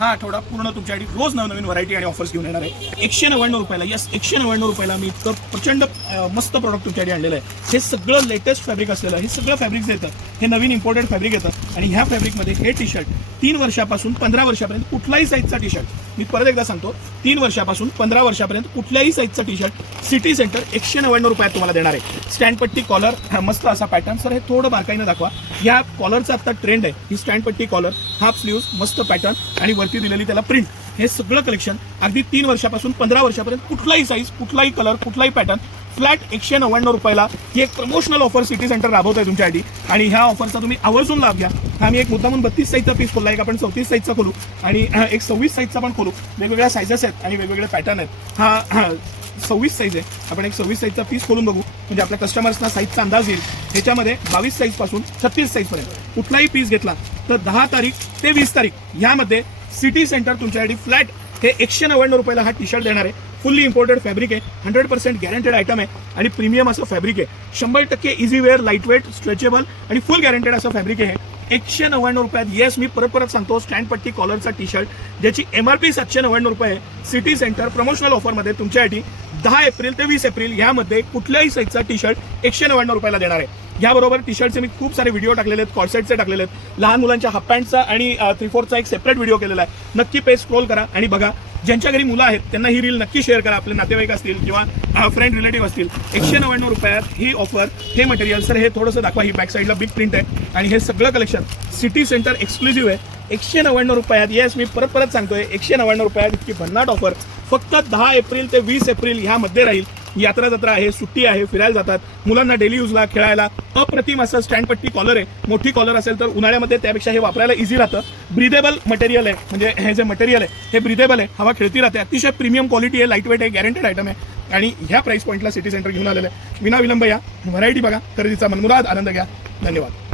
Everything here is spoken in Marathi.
हा आठवडा पूर्ण तुमच्यासाठी रोज नवनवीन व्हरायटी आणि ऑफर्स घेऊन येणार आहे. 199 रुपयाला, यस 199 रुपयाला मी इतकं प्रचंड मस्त प्रोडक्ट तुमच्यासाठी आणलेलं आहे. हे सगळं लेटेस्ट फॅब्रिक असलेलं, हे सगळं फॅब्रिक येतं, हे नवीन इम्पोर्टेड फॅब्रिक येतं आणि ह्या फॅब्रिकमध्ये हे टी शर्ट 3 वर्षापासून 15 वर्षापर्यंत कुठलाही साईजचा टी शर्ट, मी परत एकदा सांगतो, 3 वर्षापासून 15 वर्षापर्यंत कुठल्याही साईजचा टी शर्ट सिटी सेंटर 199 रुपयात तुम्हाला देणार आहे. स्टँडपट्टी कॉलर, मस्त असा पॅटर्न. सर हे थोडं बारकाईनं दाखवा. या कॉलरचा आता ट्रेंड आहे, ही स्टँडपट्टी कॉलर, हाफ स्लीव्ज, मस्त पॅटर्न आणि वरती दिलेली त्याला प्रिंट. हे सगळं कलेक्शन अगदी 3 वर्षापासून 15 वर्षापर्यंत कुठलाही साईज, कुठलाही कलर, कुठलाही पॅटर्न फ्लॅट 199 रुपयाला ही एक प्रमोशनल ऑफर सिटी सेंटर राबवत आहे तुमच्यासाठी आणि ह्या ऑफरचा तुम्ही आवर्जून लाभ घ्या. हा मी एक मुद्दामून 32 साईजचा पीस खोलला, एक आपण 34 साईजचा खोलू आणि एक 26 साईजचा पण खोलू. वेगवेगळ्या साईजेस आहेत आणि वेगवेगळे पॅटर्न आहेत. हा 26 साईज आहे, आपण एक 26 साईजचा पीस खोलून बघू म्हणजे आपल्या कस्टमर्सना साईजचा अंदाज येईल. ह्याच्यामध्ये 22 साईज पासून 36 साईज पर्यंत कुठलाही पीस घेतला तर 10 तारीख ते 20 तारीख यामध्ये सिटी सेंटर तुमच्यासाठी फ्लॅट हे 199 रुपयाला हा टी शर्ट देणार आहे. फुल्ली इम्पोर्टेड फॅब्रिक आहे, 100% गॅरंटेड आयटम आहे आणि प्रीमियम असं फॅब्रिक आहे. 100% easy wear, light weight, stretchable आणि फुल गॅरंटेड असं फॅब्रिक आहे. 199 रुपयात. येस, मी परत सांगतो, स्टँडपट्टी कॉलरचा टी शर्ट ज्याची MRP 799 रुपये आहे. सिटी सेंटर प्रमोशनल ऑफरमध्ये तुमच्यासाठी 10 एप्रिल ते 20 एप्रिल यामध्ये कुठल्याही साईजचा टी शर्ट 199 रुपयाला देणार आहे. याबरोबर टी शर्टचे मी खूप सारे व्हिडिओ टाकलेले आहेत, कॉर्सेटचे टाकलेले आहेत, लहान मुलांच्या हाफ पॅन्टचा आणि 3/4चा एक सेपरेट व्हिडिओ केलेला आहे. नक्की पेज स्क्रोल करा आणि बघा. ज्यांच्या घरी मुलं आहेत त्यांना ही रील नक्की शेअर करा, आपले नातेवाईक असतील किंवा फ्रेंड रिलेटिव्ह असतील. 199 रुपयात ही ऑफर, हे मटेरियल. सर हे थोडंसं दाखवा, ही बॅक साईडला बिग प्रिंट आहे आणि हे सगळं कलेक्शन सिटी सेंटर एक्सक्लुझिव्ह आहे. 199 रुपयात. येस, मी परत सांगतोय, 199 रुपयात इतकी भन्नाट ऑफर फक्त 10 एप्रिल ते 20 एप्रिल ह्यामध्ये राहील. यात्रा जत्रा आहे, सुट्टी आहे, फिरायला जातात मुलांना, डेली यूजला, खेळायला. अप्रतिम असं स्टँडपट्टी कॉलर आहे. मोठी कॉलर असेल तर उन्हाळ्यामध्ये त्यापेक्षा हे वापरायला इझी राहतं. ब्रिदेबल मटेरियल आहे, म्हणजे हे जे मटेरियल आहे हे ब्रिदेबल आहे, हवा खेळती राहते. अतिशय प्रीमियम क्वालिटी आहे, लाईट वेट आहे, गॅरंटेड आयटम आहे आणि ह्या प्राइस पॉईंटला सिटी सेंटर घेऊन आलेलं आहे. विना विलंब या, व्हरायटी बघा, खरेदीचा मनमुराद आनंद घ्या. धन्यवाद.